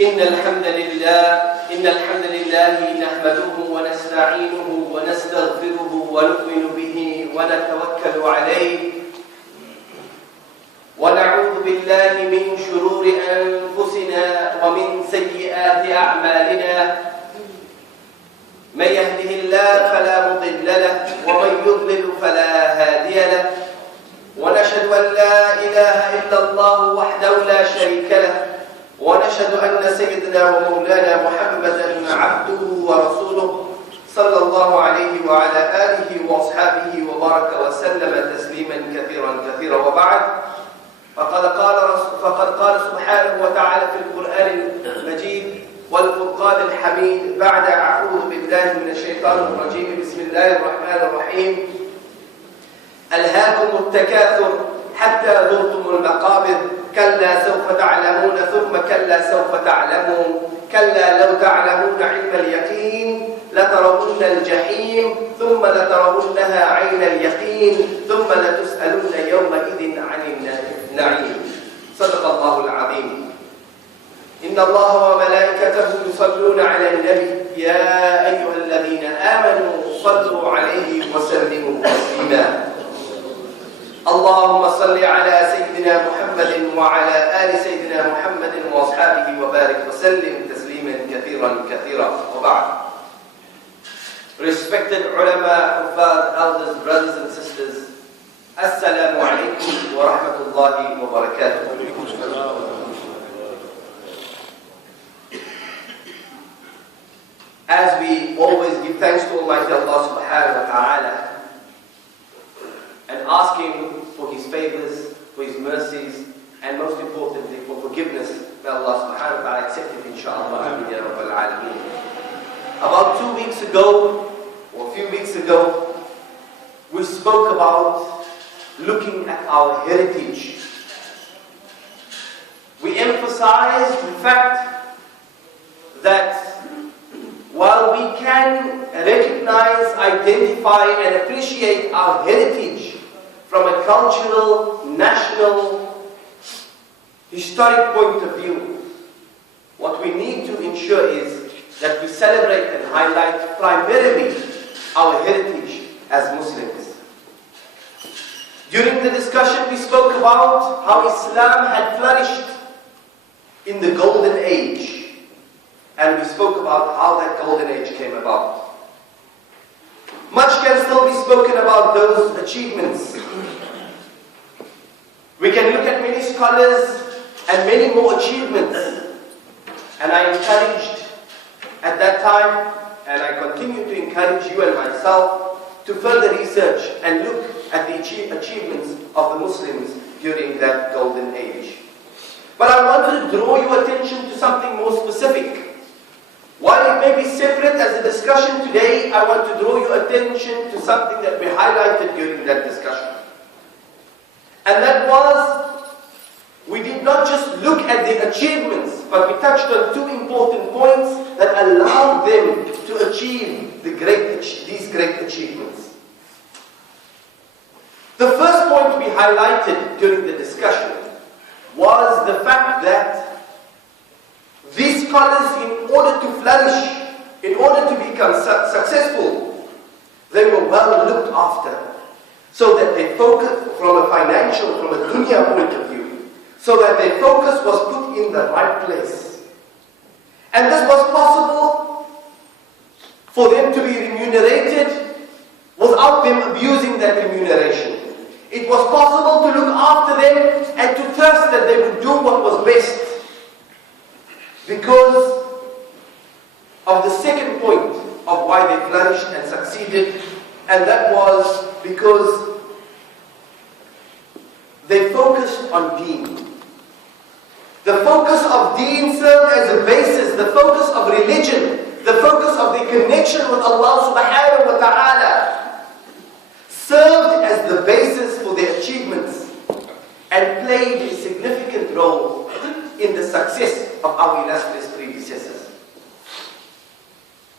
إن الحمد لله نحمده ونستعينه ونستغفره ونؤمن به ونتوكل عليه ونعوذ بالله من شرور أنفسنا ومن سيئات أعمالنا من يهده الله فلا مضل له ومن يضلل فلا هادي له ونشهد أن لا إله إلا الله وحده لا شريك له ونشهد أن سيدنا ومولانا محمدا عبده ورسوله صلى الله عليه وعلى آله وأصحابه وبارك وسلم تسليما كثيرا وبعد فقد قال سبحانه وتعالى في القرآن المجيد والفرقان الحميد بعد أعوذ بالله من الشيطان الرجيم بسم الله الرحمن الرحيم ألهاكم التكاثر حتى زرتم المقابر كلا سوف تعلمون ثم كلا سوف تعلمون كلا لو تعلمون علم اليقين لترون الجحيم ثم لترونها عين اليقين ثم لتسألون يومئذ عن النعيم صدق الله العظيم إن الله وملائكته يصلون على النبي يا أيها الذين آمنوا صلوا عليه وسلموا تسليما اللهم صل على سيدنا محمد وعلى آل سيدنا محمد وأصحابه وبارك وسلم تسليما كثيرا وبعد. Respected ulama, kuffar, elders, brothers and sisters, Assalamu alaikum wa rahmatullahi wa barakatuh. As we always give thanks to Almighty Allah subhanahu wa ta'ala and ask Him for His favors, for His mercies, and most importantly for forgiveness, may Allah subhanahu wa ta'ala accept it inshaAllah. About 2 weeks ago, or a few weeks ago, we spoke about looking at our heritage. We emphasized the fact that while we can recognize, identify and appreciate our heritage from a cultural, national, historic point of view, what we need to ensure is that we celebrate and highlight primarily our heritage as Muslims. During the discussion we spoke about how Islam had flourished in the golden age. And we spoke about how that golden age came about. Much can still be spoken about those achievements. We can look at many scholars and many more achievements. And I encouraged at that time, and I continue to encourage you and myself to further research and look at the achievements of the Muslims during that golden age. But I want to draw your attention to something more specific. While it may be separate as a discussion today, I want to draw your attention to something that we highlighted during that discussion. And that was, we did not just look at the achievements, but we touched on two important points that allowed them to achieve these great achievements. The first point we highlighted during the discussion was the fact that these scholars, in order to flourish, in order to become successful, they were well looked after. So that their focus from a financial, from a dunya point of view, so that their focus was put in the right place. And this was possible for them to be remunerated without them abusing that remuneration. It was possible to look after them and to trust that they would do what was best. Because of the second point of why they flourished and succeeded, and that was because they focused on deen. The focus of deen served as a basis, the focus of religion, the focus of the connection with Allah subhanahu wa ta'ala served as the basis for their achievements and played a significant role in the success of our illustrious predecessors.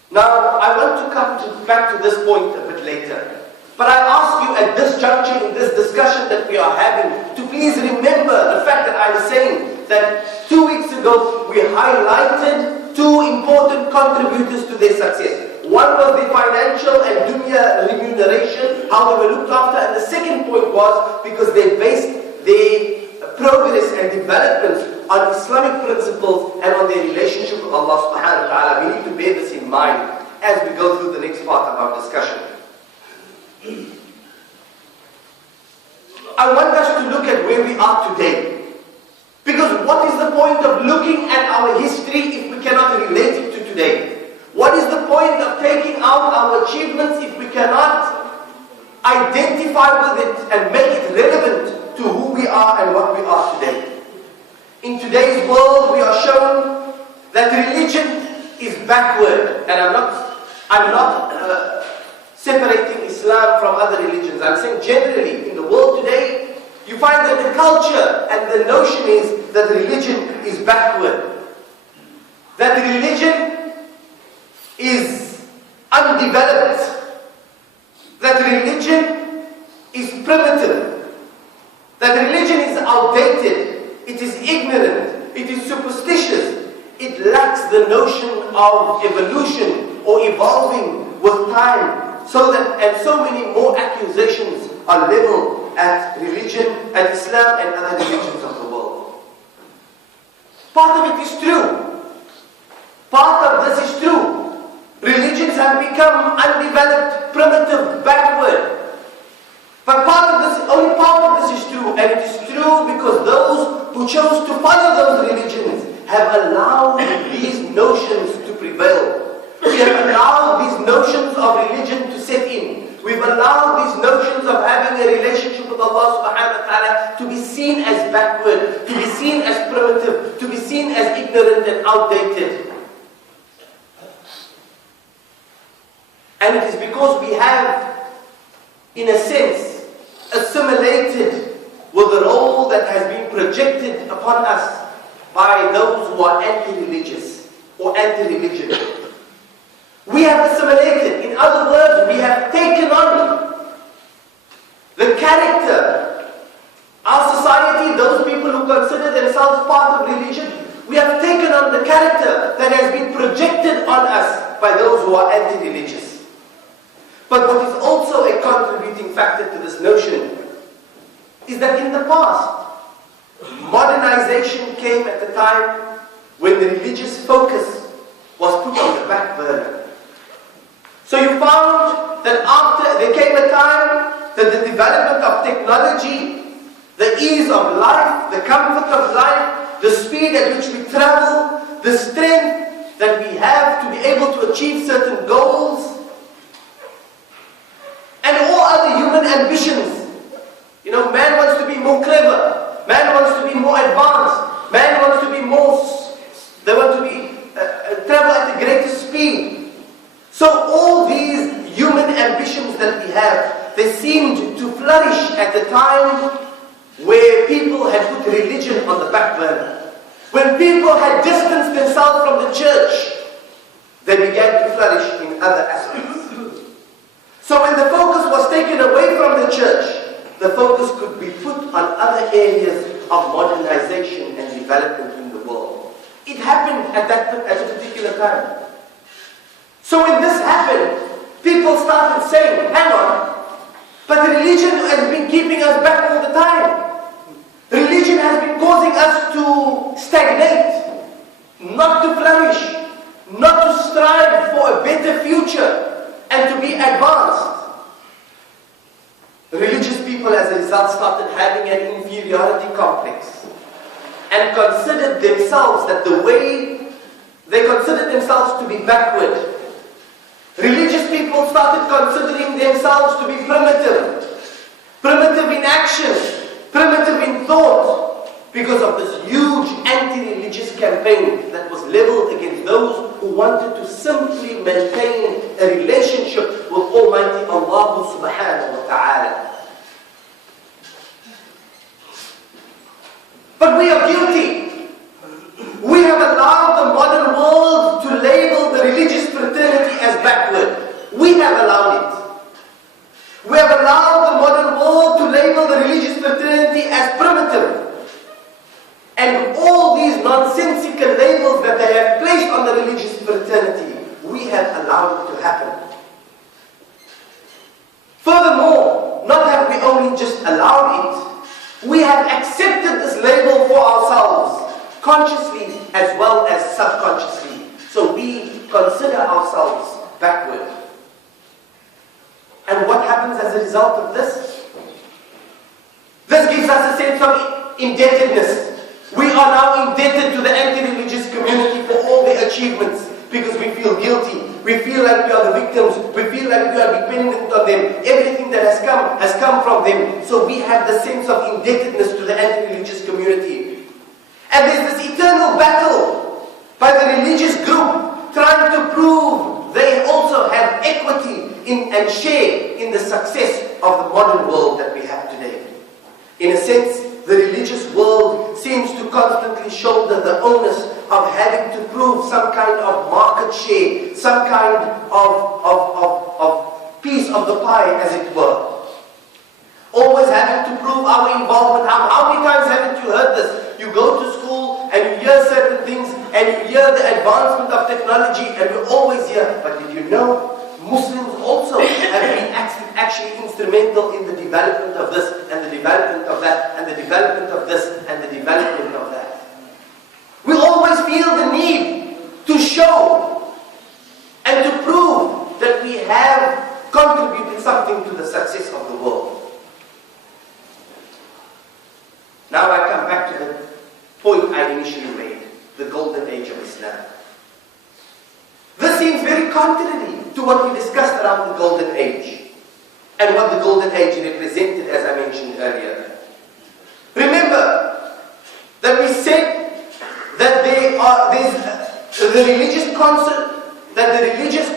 Now, I want to come back to this point a bit later. But I ask you at this juncture, in this discussion that we are having, to please remember the fact that I was saying that 2 weeks ago we highlighted two important contributors to their success. One was the financial and dunya remuneration, how they were looked after, and the second point was because they based their progress and development on Islamic principles and on their relationship with Allah subhanahu wa ta'ala. We need to bear this in mind as we go through the next part of our discussion. I want us to look at where we are today. Because what is the point of looking at our history if we cannot relate it to today? What is the point of taking out our achievements if we cannot identify with it and make it relevant to who we are and what we are today? In today's world, we are shown that religion is backward. And I'm not separating Islam from other religions. I'm saying generally, in the world today, you find that the culture and the notion is that religion is backward. That religion is undeveloped. That religion is primitive. That religion is outdated. It is ignorant. It is superstitious. It lacks the notion of evolution or evolving with time. So many more accusations are leveled at religion, at Islam and other religions of the world. Part of it is true. Part of this is true. Religions have become undeveloped, primitive, backward. But only part of this is true, and it is true because those who chose to follow those religions have allowed these notions to prevail. We have allowed these notions of religion to set in. We've allowed these notions of having a relationship with Allah subhanahu wa ta'ala to be seen as backward, to be seen as primitive, to be seen as ignorant and outdated. And it is because we have, in a sense, assimilated with the role that has been projected upon us by those who are anti-religious or anti-religion. We have assimilated. In other words, we have taken on the character. Our society, those people who consider themselves part of religion, we have taken on the character that has been projected on us by those who are anti-religious. But what is also a contributing factor to this notion is that in the past, modernization came at the time when the religious focus was put on the back burner. So you found that there came a time that the development of technology, the ease of life, the comfort of life, the speed at which we travel, the strength that we have to be able to achieve certain goals, and all other human ambitions. Man wants to be more clever. Man wants to be more advanced. Man wants to be they want to be travel at a greater speed. So all these human ambitions that we have, they seemed to flourish at the time where people had put religion on the back burner. When people had distanced themselves from the church, they began to flourish in other aspects. So when the focus was taken away from the church, the focus could be put on other areas of modernization and development in the world. It happened at a particular time. So when this happened, people started saying, hang on, but religion has been keeping us back all the time. Religion has been causing us to stagnate, not to flourish, not to strive for a better future, and to be advanced. Religious people as a result started having an inferiority complex and considered themselves to be backward. Religious people started considering themselves to be primitive in action, primitive in thought, because of this huge anti-religious campaign that was leveled against those who wanted to simply maintain a relationship with Almighty Allah subhanahu wa ta'ala. But we are guilty. We have allowed the modern world to label the religious fraternity as backward. We have allowed it. We have allowed the modern world to label the religious fraternity as primitive. And all these nonsensical labels consciously as well as subconsciously. So we consider ourselves backward. And what happens as a result of this? This gives us a sense of indebtedness. We are now indebted to the anti-religious community for all their achievements because we feel guilty. We feel like we are the victims. We feel like we are dependent on them. Everything that has come from them. So we have the sense of indebtedness to the anti-religious community. And there's this eternal battle by the religious group trying to prove they also have equity in and share in the success of the modern world that we have today. In a sense, the religious world seems to constantly shoulder the onus of having to prove some kind of market share, some kind of piece of the pie, as it were. Always having to prove our involvement. How many times haven't you heard this? You go to school and you hear certain things and you hear the advancement of technology and you always hear, but did you know Muslims also have been actually instrumental in the development of this and the development of that and the development of this and the development of that. We always feel the need to show and to prove that we have contributed something to the success of the world. Now I come back to the point I initially made, the golden age of Islam. This seems very contrary to what we discussed around the golden age and what the golden age represented, as I mentioned earlier. Remember that we said that the religious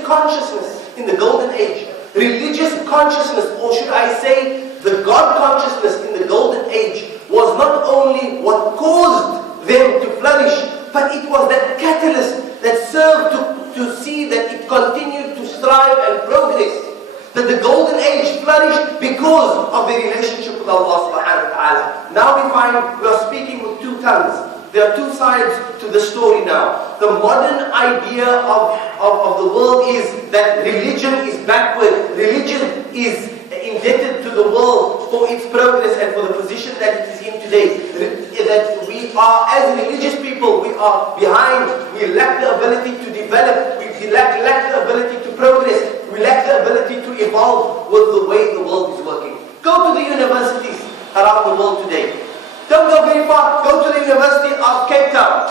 consciousness in the golden age, religious consciousness, or should I say the God consciousness in the golden age, was not only what caused them to flourish, but it was that catalyst that served to see that it continued to strive and progress. That the golden age flourished because of the relationship with Allah subhanahu wa ta'ala. Now we find we are speaking with two tongues. There are two sides to the story now. The modern idea of the world is that religion is backward. Religion is indebted to the world for its progress and for the position that it is in today. That we are, as religious people, we are behind. We lack the ability to develop. We lack the ability to progress. We lack the ability to evolve with the way the world is working. Go to the universities around the world today. Don't go very far. Go to the University of Cape Town.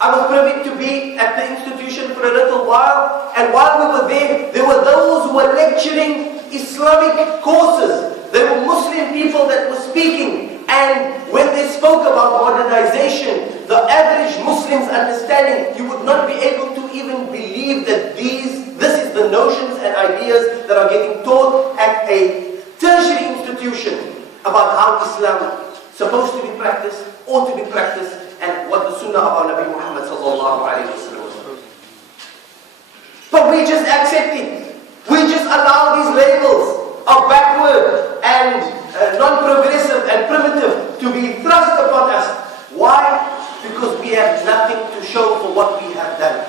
I was privy to be at the institution for a little while, and while we were there were those who were lecturing Islamic courses. There were Muslim people that were speaking, and when they spoke about modernization, the average Muslim's understanding, you would not be able to even believe that this is the notions and ideas that are getting taught at a tertiary institution about how Islam is supposed to be practiced, ought to be practiced, and what the Sunnah of our Nabi Muhammad sallallahu alayhi wa sallam. But we just accept it. We just allow these labels of backward and non-progressive and primitive to be thrust upon us. Why? Because we have nothing to show for what we have done.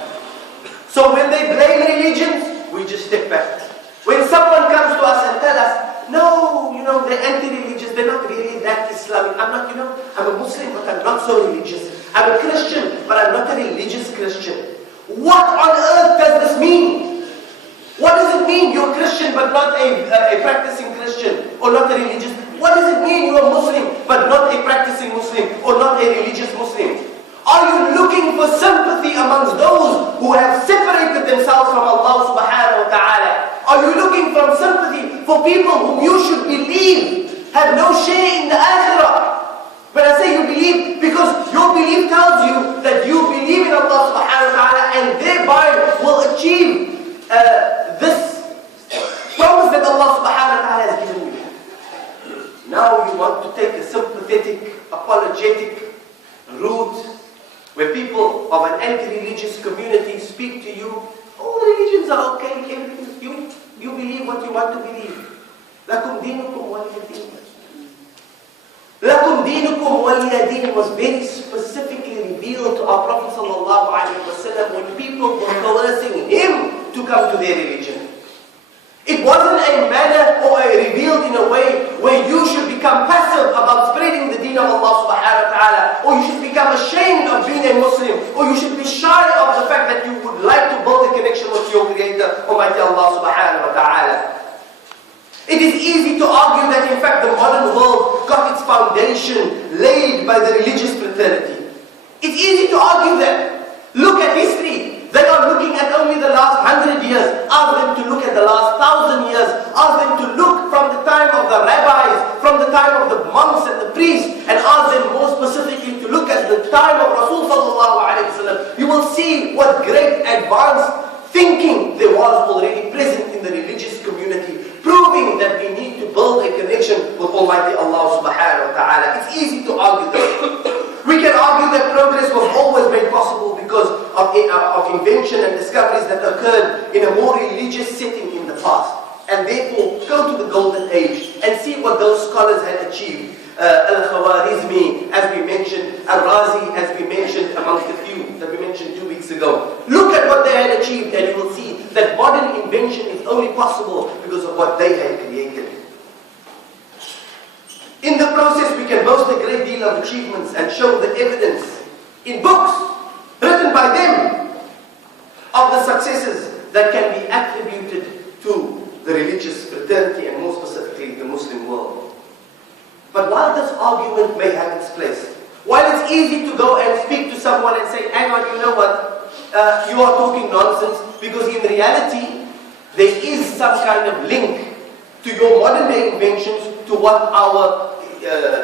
So when they blame religions, we just step back. When someone comes to us and tells us, no, they're anti-religious, they're not really that Islamic. I'm a Muslim, but I'm not so religious. I'm a Christian, but I'm not a religious Christian. What on earth does this mean? What does it mean you're Christian but not a practicing Christian or not a religious? What does it mean you're a Muslim but not a practicing Muslim or not a religious Muslim? Are you looking for sympathy amongst those who have separated themselves from Allah subhanahu wa ta'ala? Are you looking for sympathy for people whom you should believe have no share in the akhirah? When I say you believe, because your belief tells you that you believe in Allah subhanahu wa ta'ala and thereby will achieve this promise that Allah subhanahu wa ta'ala has given you. Now you want to take a sympathetic, apologetic route where people of an anti-religious community speak to you. All religions are okay, you believe what you want to believe. Lakum dinukum waliyadin. Lakum dinukum waliyadin was very specifically revealed to our Prophet ﷺ when people were coercing him to come to their religion. It wasn't a manner or revealed in a way where you should become passive about spreading the deen of Allah subhanahu wa ta'ala, or you should become ashamed of being a Muslim, or you should be shy of the fact that you would like to build a connection with your Creator, Almighty Allah subhanahu wa ta'ala. It is easy to argue that in fact the modern world got its foundation laid by the religious fraternity. It's easy to argue that. Look at history. They are looking at only the last 100 years. Ask them to look at the last 1,000 years. Ask them to look from the time of the rabbis, from the time of the monks and the priests, and ask them more specifically to look at the time of Rasul sallallahu alaihi wasallam. You will see what great advanced thinking there was already present in the religious community, proving that we need to build a connection with Almighty Allah subhanahu wa ta'ala. It's easy to argue that. We can argue that progress was always made possible because of invention and discoveries that occurred in a more religious setting in the past. And therefore, go to the golden age and see what those scholars had achieved. Al-Khwarizmi, as we mentioned, Al-Razi, as we mentioned, amongst the few that we mentioned 2 weeks ago. Look at what they had achieved and you will see that modern invention is only possible because of what they had created. In the process, we can boast a great deal of achievements and show the evidence in books written by them of the successes that can be attributed to the religious fraternity and more specifically the Muslim world. But while this argument may have its place, while it's easy to go and speak to someone and say, hang on, you know what, you are talking nonsense, because in reality, there is some kind of link to your modern day inventions to what our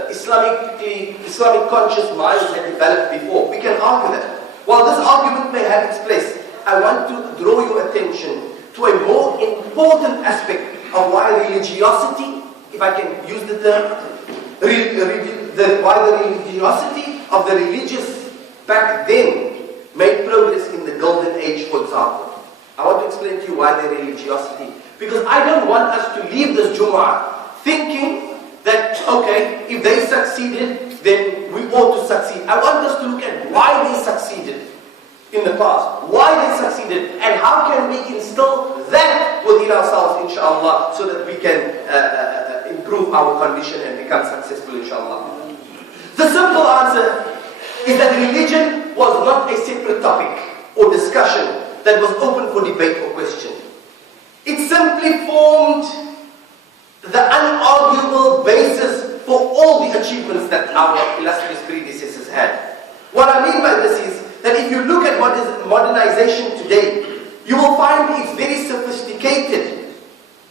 Islamic conscious minds had developed before. We can argue that. While this argument may have its place, I want to draw your attention to a more important aspect of why religiosity, if I can use the term, why the religiosity of the religious back then made progress in the golden age, for example. I want to explain to you why the religiosity. Because I don't want us to leave this Jumu'ah thinking that, okay, if they succeeded, then we ought to succeed. I want us to look at why they succeeded in the past, why they succeeded, and how can we instill that within ourselves, inshallah, so that we can improve our condition and become successful, inshallah. The simple answer is that religion was not a separate topic or discussion that was open for debate or question. It simply formed the unarguable basis for all the achievements that our illustrious predecessors had. What I mean by this is that if you look at what is modernization today, you will find it's very sophisticated.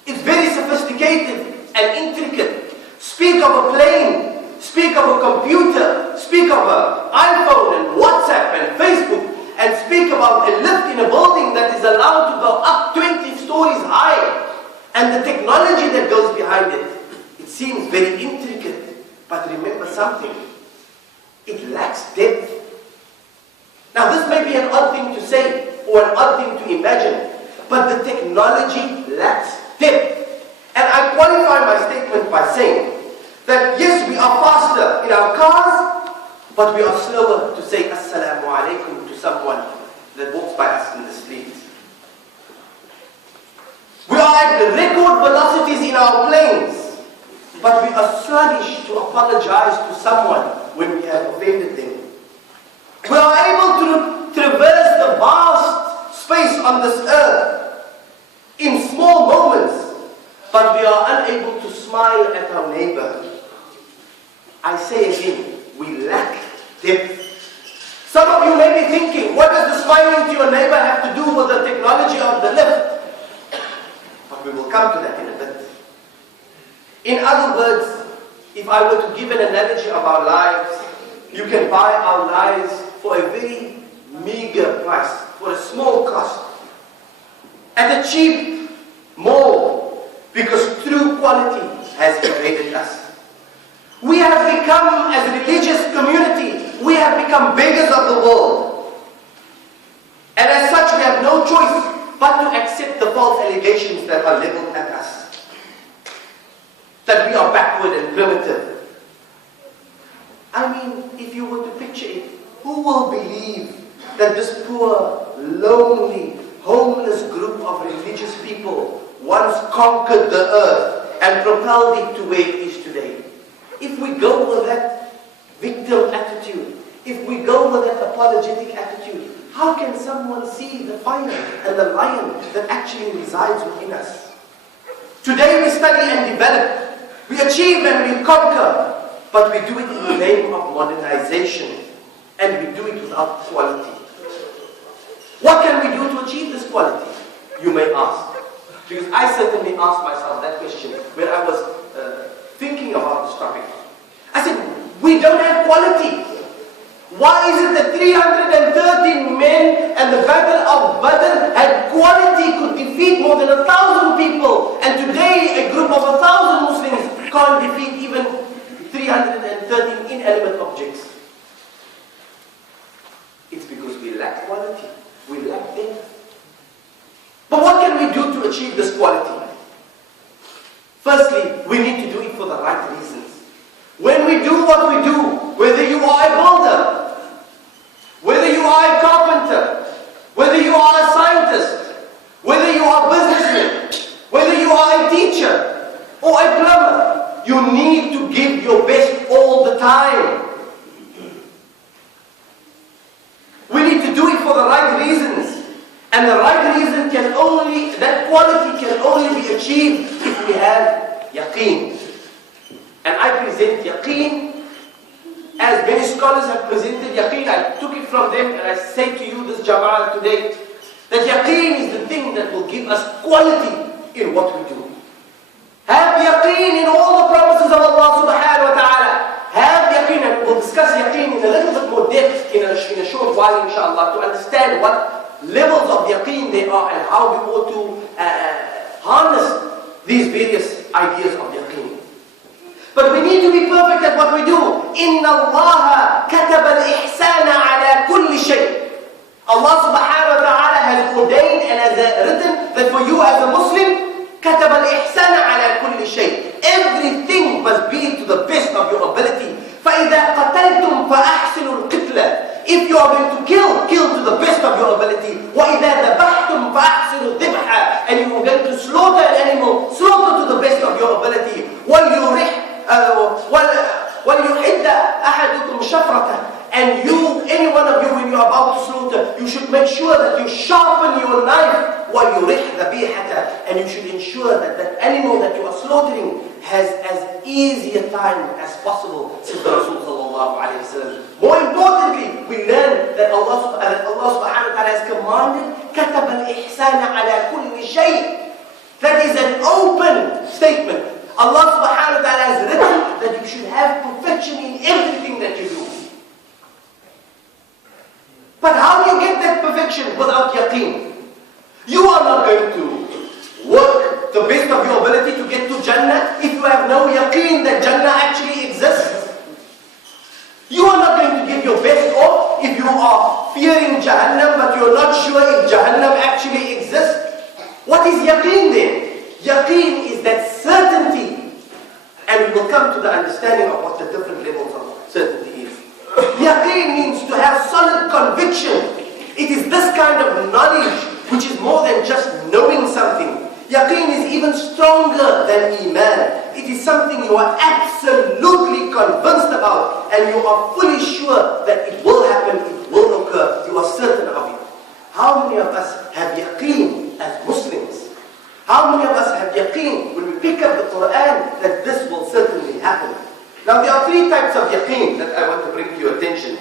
It's very sophisticated and intricate. Speak of a plane, speak of a computer, speak of an iPhone and WhatsApp and Facebook, and speak about a lift in a building that is allowed to go up 20 stories high, and the technology that goes behind it. It seems very intricate, but remember something, it lacks depth. Now this may be an odd thing to say, or an odd thing to imagine, but the technology lacks depth. And I qualify my statement by saying that yes, we are faster in our cars, but we are slower to say Assalamu alaikum to someone that walks by us in the street. We are at record velocities in our planes, but we are sluggish to apologize to someone when we have offended them. We are able to traverse the vast space on this earth in small moments, but we are unable to smile at our neighbor. I say again, we lack depth. Some of you may be thinking, what does the smiling to your neighbor have to do with the technology of the lift? But we will come to that in a bit. In other words, if I were to give an analogy of our lives, you can buy our lives for a very meager price, for a small cost, at a cheap mall, because true quality has invaded us. We have become, as a religious community, we have become beggars of the world. And as such, we have no choice but to accept the false allegations that are leveled at us. That we are backward and primitive. I mean, if you were to picture it, who will believe that this poor, lonely, homeless group of religious people once conquered the earth and propelled it to where it is today. If we go with that victim attitude, if we go with that apologetic attitude, how can someone see the fire and the lion that actually resides within us? Today we study and develop, we achieve and we conquer, but we do it in the name of modernization, and we do it without quality. What can we do to achieve this quality? You may ask. Because I certainly asked myself that question when I was thinking about this topic. I said, we don't have quality. Why is it that 313 men and the battle of Badr had quality, could defeat more than 1,000 people, and today a group of 1,000 Muslims can't defeat even 313 inanimate objects? It's because we lack quality. We lack depth. But what can we do to achieve this quality? Firstly, we need to do it for the right reasons. When we do what we do, whether you are a builder, whether you are a carpenter, whether you are a scientist, whether you are a businessman, whether you are a teacher or a plumber, you need to give your best all the time. We need to do it for the right reasons. And the right reason can only, that quality can only be achieved if we have Yaqeen. And I present Yaqeen as many scholars have presented Yaqeen. I took it from them and I say to you, this Jama'ah today, that Yaqeen is the thing that will give us quality in what we do. Have Yaqeen in all the promises of Allah subhanahu wa ta'ala. Have Yaqeen, and we'll discuss Yaqeen in a little bit more depth in a short while inshallah, to understand what levels of Yaqeen they are and how we ought to harness these various ideas of Yaqeen. But we need to be perfect at what we do. إِنَّ اللَّهَ كَتَبَ الْإِحْسَانَ عَلَى كُلِّ شَيْءٍ. Allah subhanahu wa ta'ala has ordained and has written that for you as a Muslim, كَتَبَ الْإِحْسَانَ عَلى كُلِّ شَيْءٍ. Everything must be to the best of your ability. فَإِذَا قَتَلْتُمْ فَأَحْسِنُوا الْقِتْلَ. If you are going to kill, kill to the best of your ability. وَإِذَا ذَبَحْتُمْ فَأَحْسِنُوا الذِّبْحَ. And you are going to slaughter an animal, slaughter to the best of your ability. وَلْيُحِدَّ أَحَدُكُمْ شَفْرَةً. And you, any one of you, when you are about to slaughter, you should make sure that you sharpen your knife. وَلْيُرِحْ ذَبِيحَةً. And you should ensure that that animal that you are slaughtering has as easy a time as possible, says the Rasul sallallahu alayhi wa sallam. More importantly, we learn that Allah subhanahu wa ta'ala has commanded كَتَبَ الْإِحْسَانَ عَلَى كُلِّ شَيْءٍ. That is an open statement. Allah subhanahu wa ta'ala has written that you should have perfection in everything that you do. But how do you get that perfection without Yaqeen? You are not going to work the best of your ability to get to Jannah if you have no Yaqeen that Jannah actually exists. You are not going to give your best off if you are fearing Jahannam but you are not sure if Jahannam actually exists. What is Yaqeen then? Yaqeen is that certainty, and we will come to the understanding of what the different levels of certainty is. Yaqeen means to have solid conviction. It is this kind of knowledge which is more than just knowing something. Yaqeen is even stronger than Iman. It is something you are absolutely convinced about and you are fully sure that it will happen, it will occur. You are certain of it. How many of us have Yaqeen as Muslims? How many of us have Yaqeen when we pick up the Quran that this will certainly happen? Now there are three types of Yaqeen that I want to bring to your attention.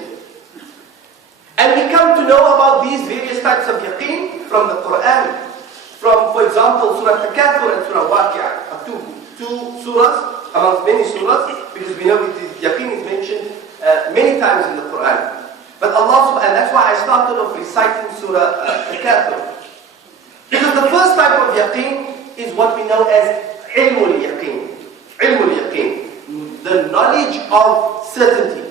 And we come to know about these various types of Yaqeen from the Quran. From, for example, Surah Takathur and Surah Waqi'ah are two surahs amongst many surahs, because we know Yaqeen is mentioned many times in the Quran. But Allah, and that's why I started off reciting Surah Takathur. Because the first type of Yaqeen is what we know as Ilmul Yaqeen. Ilmul Yaqeen. The knowledge of certainty.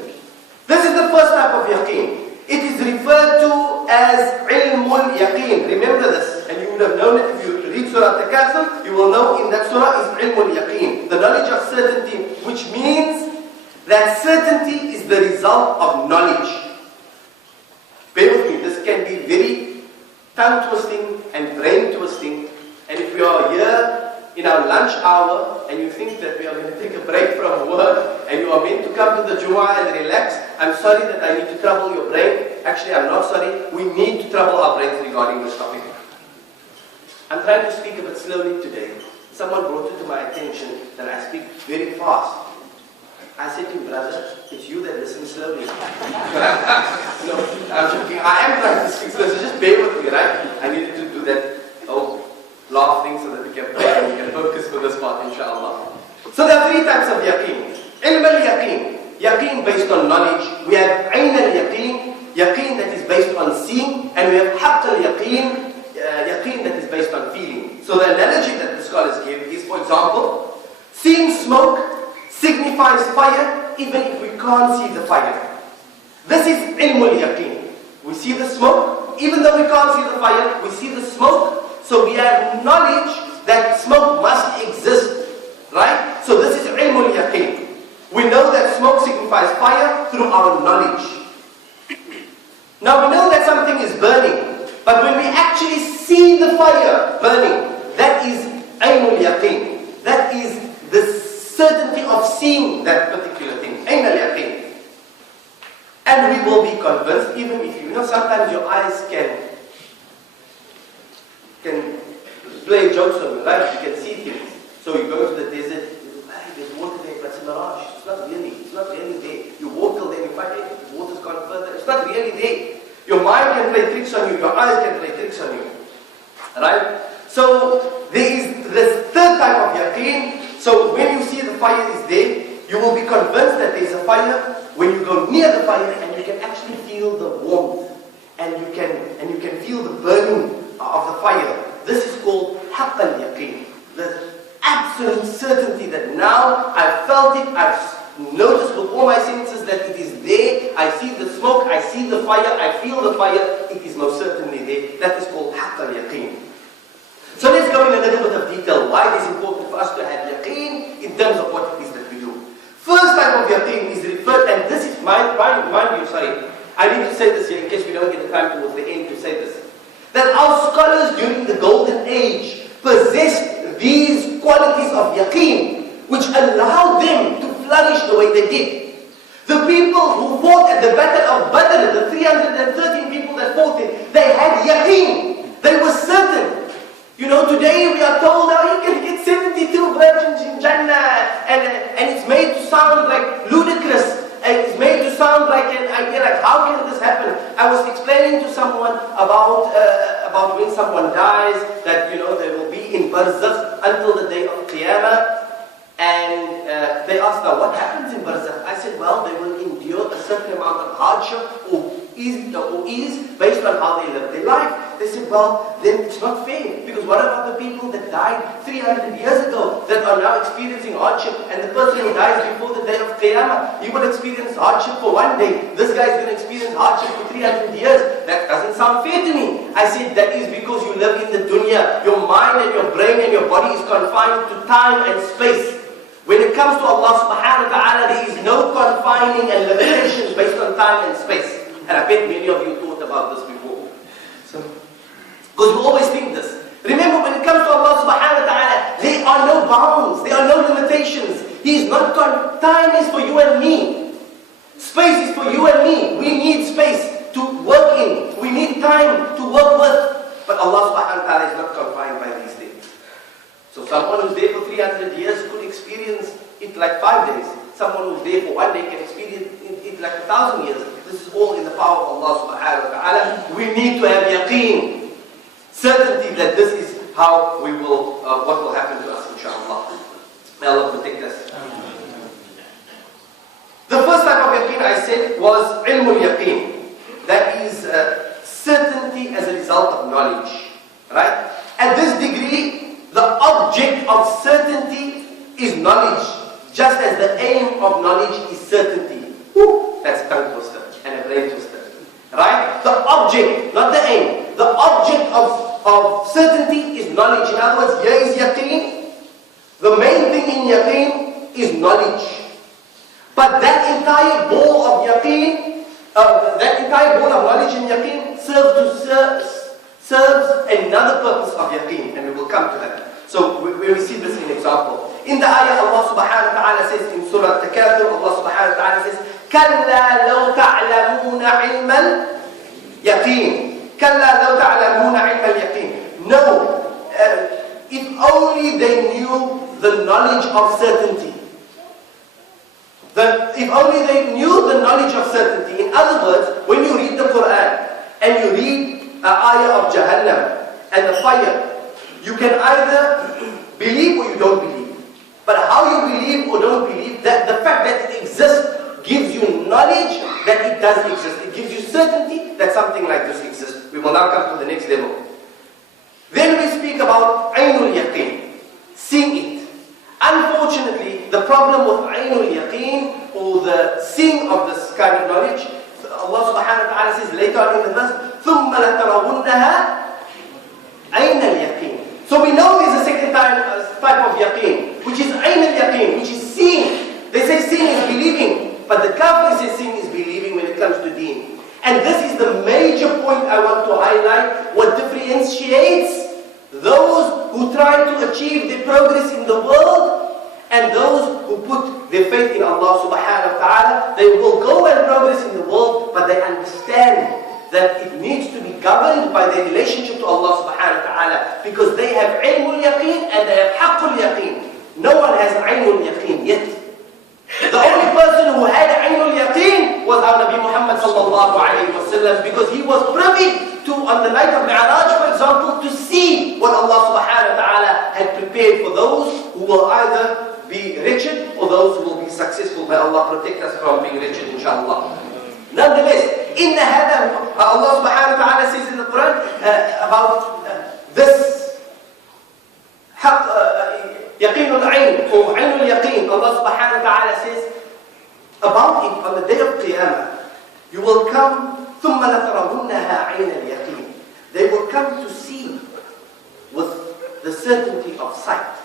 This is the first type of Yaqeen. It is referred to as Ilmul Yaqeen. Remember this, and you would have known it if you read Surah Takathur. You will know in that surah is Ilmul Yaqeen. The knowledge of certainty, which means that certainty is the result of knowledge. Bear with me, this can be very tongue-twisting and brain-twisting. And if we we are here in our lunch hour and you think that we are going to take a break from work and you are meant to come to the Jumu'ah and relax, I'm sorry that I need to trouble your brain. Actually, I'm not sorry. We need to trouble our brains regarding this topic. I'm trying to speak a bit slowly today. Someone brought it to my attention that I speak very fast. I said to him, brother, it's you that listen slowly. No, I'm joking. I am trying to speak slowly, so just bear with me, right? I needed to do that laughing so that we can pray and we can focus for this part, inshallah. So there are three types of yaqeen. Ilm al-yaqeen. Yaqeen based on knowledge. We have ayn al-yaqeen. Yaqeen that is based on seeing. And we have haqq al-yaqeen. Yaqeen that is based on feeling. So the analogy that the scholars give is, for example, seeing smoke signifies fire even if we can't see the fire. This is ilm al-yaqeen. We see the smoke, even though we can't see the fire, we see the smoke. So we have knowledge that smoke must exist, right? So this is ilm al-yaqeen. We know that smoke signifies fire through our knowledge. Now we know that something is burning, but when we actually see the fire burning, that is ilm al-yaqeen. That is the certainty of seeing that particular thing. Ayn al-yaqeen. And we will be convinced, even if you know sometimes your eyes can play jokes on you, right? You can see things. So you go to the desert, there's water there, but it's a mirage. It's not really there. You walk till then, you find it, the water's gone further. It's not really there. Your mind can play tricks on you, your eyes can play tricks on you. Right? So there is this third type of yaqeen. So when you see the fire is there, you will be convinced that there is a fire when you go near the fire and you can actually feel the warmth and you can feel the burning of the fire. This is called haqq al-yaqeen. The absolute certainty that now I've felt it, I've noticed with all my senses that it is there. I see the smoke, I see the fire, I feel the fire. It is most certainly there. That is called haqq al-yaqeen. So let's go in a little bit of detail why it is important for us to have yaqeen in terms of what it is that we do. First type of yaqeen is referred, and this is mind you, sorry. I need to say this here in case we don't get the time towards the end to say this. That our scholars during the golden age possessed these qualities of yaqeen which allowed them to flourish the way they did. The people who fought at the Battle of Badr, the 313 people that fought it, they had yaqeen. They were certain. You know, today we are told, you can get 72 virgins in Jannah, and it's made to sound like ludicrous. And it's made to sound like an idea, like how can this happen? I was explaining to someone about when someone dies, that they will be in barzakh until the day of Qiyamah. And they asked, now what happens in barzakh? I said, well, they will endure a certain amount of hardship or ease based on how they live their life. They said, well, then it's not fair, because what about the people that died 300 years ago that are now experiencing hardship, and the person who dies before the day of Qiyamah, he will experience hardship for one day. This guy is going to experience hardship for 300 years. That doesn't sound fair to me. I said, that is because you live in the dunya. Your mind and your brain and your body is confined to time and space. When it comes to Allah subhanahu wa ta'ala, there is no confining and limitations based on time and space. And I bet many of you thought about this before. Because we always think this. Remember, when it comes to Allah subhanahu wa ta'ala, there are no bounds, there are no limitations. He is not time is for you and me. Space is for you and me. We need space to work in. We need time to work with. But Allah subhanahu wa ta'ala is not confined by these things. So someone who's there for 300 years could experience it like 5 days. Someone who's there for 1 day can experience it like 1,000 years. This is all in the power of Allah subhanahu wa ta'ala. We need to have yaqeen. Certainty that this is how we will, what will happen to us, inshallah. May Allah protect us. The first type of yaqeen I said was ilm al-yaqeen. That is certainty as a result of knowledge. Right? At this degree, the object of certainty is knowledge, just as the aim of knowledge is certainty. Woo, that's a tongue twister and a brain twister. Right? The object, not the aim. The object of certainty is knowledge. In other words, here is yaqeen. The main thing in yaqeen is knowledge. But that entire ball of yaqeen, that entire ball of knowledge in yaqeen serves another purpose of yaqeen, and we will come to that. So when we see this in example, in the ayah Allah subhanahu wa ta'ala says in Surah Takathur, Allah subhanahu wa ta'ala says, كَلَّا لَوْ تَعْلَمُونَ عِلْمَ الْيَقِينِ كَلَّا لَوْ تَعْلَمُونَ عِلْمَ الْيَقِينِ. No, if only they knew the knowledge of certainty. If only they knew the knowledge of certainty. In other words, when you read the Quran and you read an ayah of Jahannam and the fire, you can either believe or you don't believe. But how you believe or don't believe, that the fact that it exists gives you knowledge that it does exist. It gives you certainty that something like this exists. We will now come to the next level. Then we speak about Ainul Yaqeen, seeing it. Unfortunately, the problem with Ainul Yaqeen, or the seeing of this kind of knowledge, Allah subhanahu wa ta'ala says later on in the verse, ثُمَّ لَتَرَوُنَّهَا عَيْنَ الْيَقِينِ. So we know there's a second type of yaqeen, which is Ayn al-Yaqeen, which is seeing. They say seeing is believing, but the Kafir says seeing is believing when it comes to deen. And this is the major point I want to highlight, what differentiates those who try to achieve their progress in the world and those who put their faith in Allah subhanahu wa ta'ala. They will go and progress in the world, but they understand that it needs to be governed by their relationship to Allah subhanahu wa ta'ala, because they have ilmul yaqeen and they have haqqul yaqeen. No one has ainul yaqeen yet. The only person who had ainul yaqeen was our Nabi Muhammad sallallahu alayhi wa sallam, because he was privy to, on the night of Mi'raj, for example, to see what Allah subhanahu wa ta'ala had prepared for those who will either be wretched or those who will be successful. May Allah protect us from being wretched, inshallah. Nonetheless, in هذا Allah subhanahu wa ta'ala says in the Quran about this يقين العين or عين اليقين. Allah subhanahu wa ta'ala says about it on the day of Qiyamah. You will come ثم لترونها عين اليقين. They will come to see with the certainty of sight.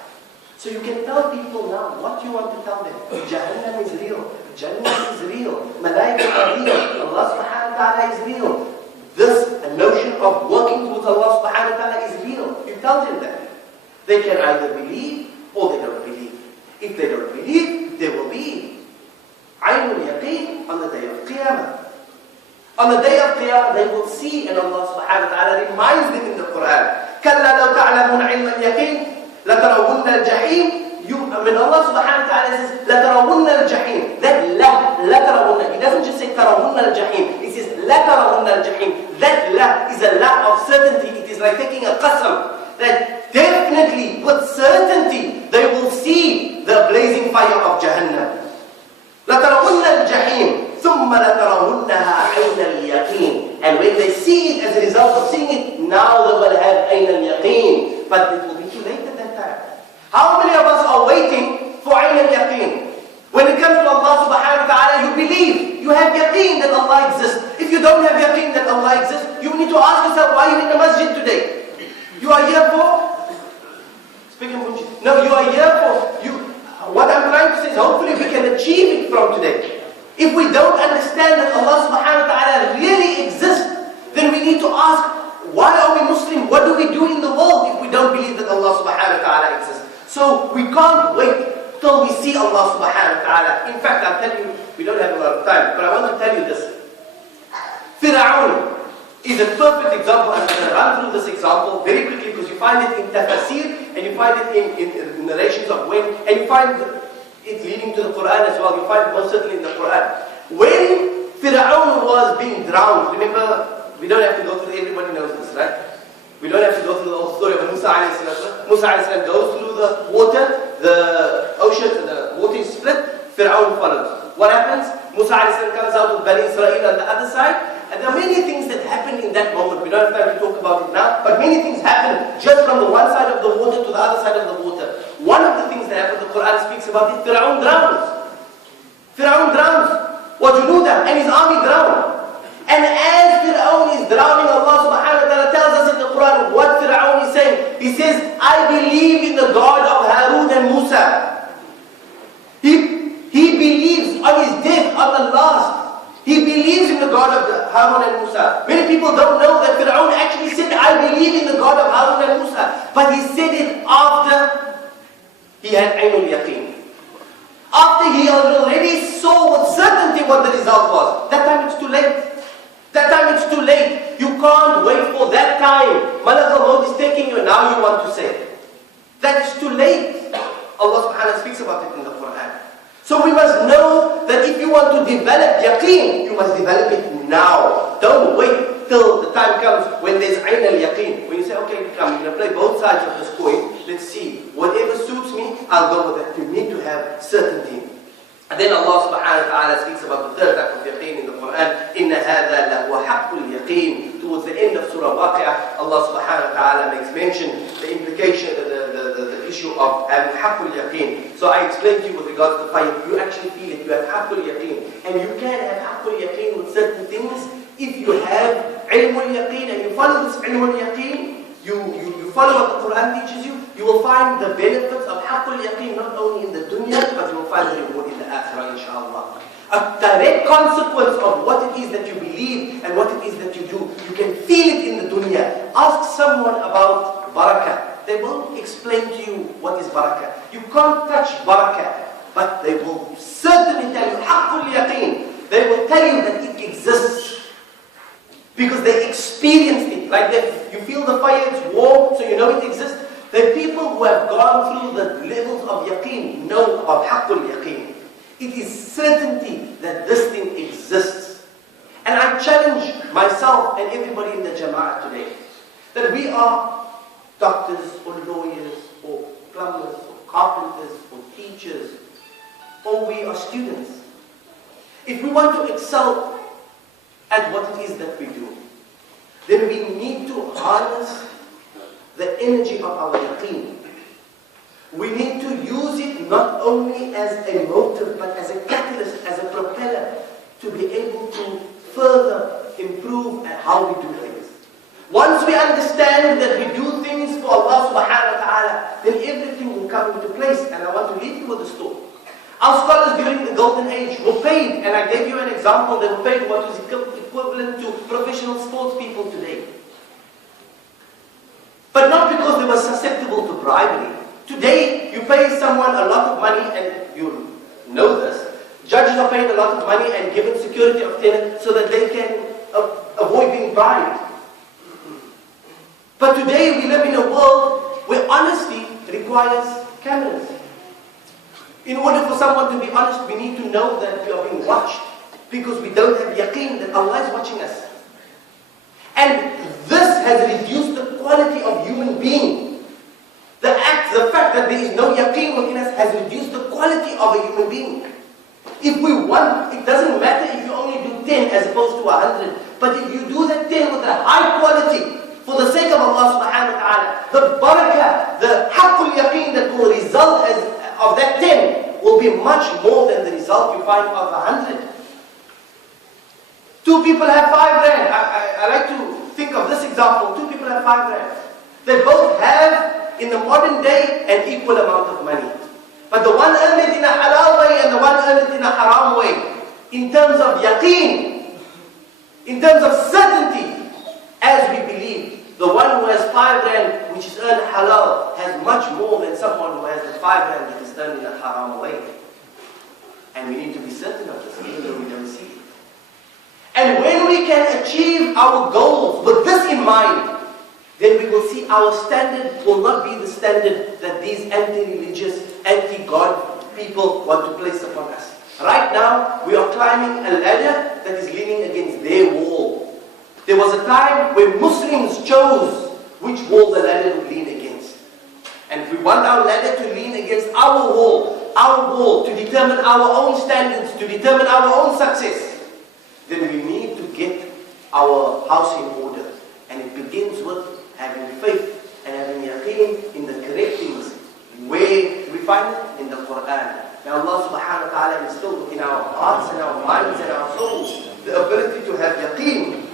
So you can tell people now what you want to tell them. Jahannam is real. Jannah is real. Malaika are real. Allah subhanahu wa ta'ala is real. This notion of working with Allah subhanahu wa ta'ala is real. You tell them that. They can either believe or they don't believe. If they don't believe, they will be Ainul Yaqeen on the day of Qiyamah. On the day of Qiyamah, they will see, and Allah subhanahu wa ta'ala reminds them in the Quran, كَلَّا لَوْ تَعْلَمُونَ عِلْمَ الْيَقِينِ لَتَرَوُنَّ الْجَحِيمِ. When Allah subhanahu wa ta'ala says, لَتَرَوُنَّ الْجَحِيمِ, that لَتَرَوُنَّ, He doesn't just say تَرَوُنَّ الْجَحِيمِ, He says لَتَرَوُنَّ الْجَحِيمِ. That la is a la of certainty. It is like taking a qasam, that definitely, with certainty, they will see the blazing fire of Jahannam. لَتَرَوُنَّ الْجَحِيمِ ثُمَّ لَتَرَوُنَّهَا عَيْنَ الْيَقِينِ. And when they see it, as a result of seeing it, now they will have عَيْنَ الْيَقِينِ. But it will be too late at that time. How many of us are waiting for عَيْنَ الْيَقِينِ? When it comes to Allah subhanahu wa ta'ala, you believe, you have yaqeen that Allah exists. If you don't have yaqeen that Allah exists, you need to ask yourself, why are you in the masjid today? You are here for? Speaking Punjabi. No, you are here for, what I'm trying to say is hopefully we can achieve it from today. If we don't understand that Allah subhanahu wa ta'ala really exists, then we need to ask, why are we Muslim? What do we do in the world if we don't believe that Allah subhanahu wa ta'ala exists? So we can't wait till we see Allah subhanahu wa ta'ala. In fact, I'll tell you, we don't have a lot of time, but I want to tell you this. Fir'aun is a perfect example. I'm going to run through this example very quickly because you find it in tafsir and you find it in narrations of when, and you find it leading to the Quran as well. You find it most certainly in the Quran. When Fir'aun was being drowned, remember, we don't have to go through, everybody knows this, right? We don't have to go through the whole story of Musa alayhi salam. Musa alayhi salam goes through the water, the ocean, the water is split, Fir'aun follows. What happens? Musa alayhi salam comes out with Bani Israel on the other side, and there are many things that happen in that moment. We don't have time to talk about it now, but many things happen just from the one side of the water to the other side of the water. One of the things that happen, the Quran speaks about it, Fir'aun drowns. Fir'aun drowns. وَجُنُودًا, and his army drowned. And as Fir'aun is drowning, Allah subhanahu wa ta'ala tells us in the Quran what Fir'aun is saying. He says, I believe in the God of Harun and Musa. He believes on his death, on the last. He believes in the God of Harun and Musa. Many people don't know that Fir'aun actually said, I believe in the God of But he said it after he had Ainul Yaqeen. After he already saw with certainty what the result was. That time it's too late. That time it's too late. You can't wait for that time. Malak al-Maut is taking you, now you want to say. That is too late. Allah subhanahu wa ta'ala speaks about it in the Quran. So we must know that if you want to develop yaqeen, you must develop it now. Don't wait till the time comes when there's ayn al-yaqeen. When you say, okay, come, we're going to play both sides of this coin. Let's see. Whatever suits me, I'll go with that. You need to have certainty. And then Allah subhanahu wa ta'ala speaks about the third type of yaqeen in the Quran. إِنَّ هَذَا لَهُوَ حَقُّ الْيَقِينِ. Towards the end of Surah Waqi'ah, Allah subhanahu wa ta'ala makes mention the implication, the issue of حَقُّ الْيَقِينِ. So I explained to you with regards to fire, you actually feel it, you have حَقُّ الْيَقِينِ. And you can have حَقُّ الْيَقِينِ with certain things if you have علم اليقين and you follow this علم اليقين, you follow what the Quran teaches you, you will find the benefits of حق اليقين not only in the dunya, but you will find the reward in the akhirah, inshallah. A direct consequence of what it is that you believe and what it is that you do. You can feel it in the dunya. Ask someone about barakah. They will explain to you what is barakah. You can't touch barakah, but they will certainly tell you حق اليقين. They will tell you that it exists. Because they experienced it. Like that, you feel the fire, it's warm, so you know it exists. The people who have gone through the levels of yaqeen know about haqqul yaqeen. It is certainty that this thing exists. And I challenge myself and everybody in the Jama'ah today, that we are doctors or lawyers or plumbers or carpenters or teachers, or we are students. If we want to excel at what it is that we do, then we need to harness the energy of our yaqeen. We need to use it not only as a motive, but as a catalyst, as a propeller, to be able to further improve at how we do things. Once we understand that we do things for Allah subhanahu wa ta'ala, then everything will come into place. And I want to leave you with a story. Our scholars during the Golden Age were paid, and I gave you an example, they were paid what is equivalent to professional sports people today. But not because they were susceptible to bribery. Today, you pay someone a lot of money, and you know this. Judges are paid a lot of money and given security of tenant so that they can avoid being bribed. But today, we live in a world where honesty requires cameras. In order for someone to be honest, we need to know that we are being watched, because we don't have yaqeen that Allah is watching us. And this has reduced the quality of human being. The fact that there is no yaqeen within us has reduced the quality of a human being. If we want, it doesn't matter if you only do 10 as opposed to 100. But if you do that 10 with a high quality, for the sake of Allah subhanahu wa ta'ala, the barakah, the haqqul yaqeen that will result of that 10 will be much more than the result you find of 100. Two people have 5 rand. I like to think of this example. Two people have 5 rand. They both have, in the modern day, an equal amount of money. But the one earned it in a halal way and the one earned it in a haram way. In terms of yaqeen, in terms of certainty, as we believe, the one who has 5 rand, which is earned halal, has much more than someone who has the 5 rand that is earned in a haram way. And we need to be certain of this, even though we don't see it. And when we can achieve our goals with this in mind, then we will see our standard will not be the standard that these anti-religious, anti-God people want to place upon us. Right now, we are climbing a ladder that is leaning against their wall. There was a time when Muslims chose which wall the ladder would lean against. And if we want our ladder to lean against our wall to determine our own standards, to determine our own success, then we need to get our house in order. And it begins with having faith and having yaqeen in the correct things. Where do we find it? In the Quran. Now Allah subhanahu wa ta'ala instilled in our hearts and our minds and our souls the ability to have yaqeen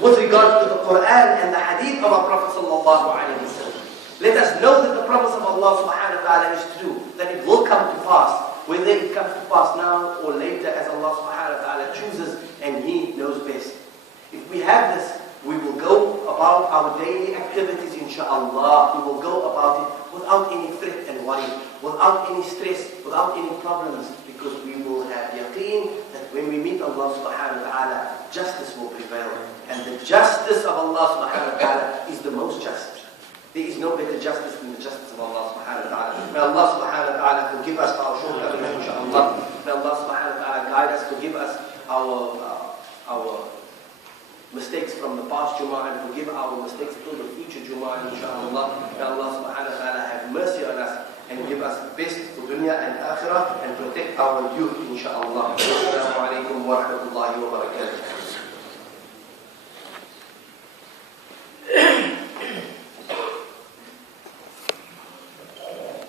with regard to the Quran and the hadith of our Prophet sallallahu alaihi wasallam. Let us know that the promise of Allah subhanahu wa ta'ala is true, that it will come to pass. Whether it comes to pass now or later, as Allah subhanahu wa ta'ala chooses, and He knows best. If we have this, we will go about our daily activities, inshallah, we will go about it without any fret and worry, without any stress, without any problems, because we will have yaqeen that when we meet Allah subhanahu wa ta'ala, justice will prevail. And the justice of Allah subhanahu wa ta'ala is the most just. There is no better justice than the justice of Allah subhanahu wa ta'ala. May Allah subhanahu wa ta'ala forgive us our shortcomings, inshallah. May Allah subhanahu wa ta'ala guide us, forgive us our mistakes from the past Jumu'ah, and forgive our mistakes till the future Jumu'ah, inshallah. May Allah subhanahu wa ta'ala have mercy on us and give us best for dunya and akhirah, and protect our youth, inshallah. Assalamu alaikum wa rahmatullahi wa barakatuh.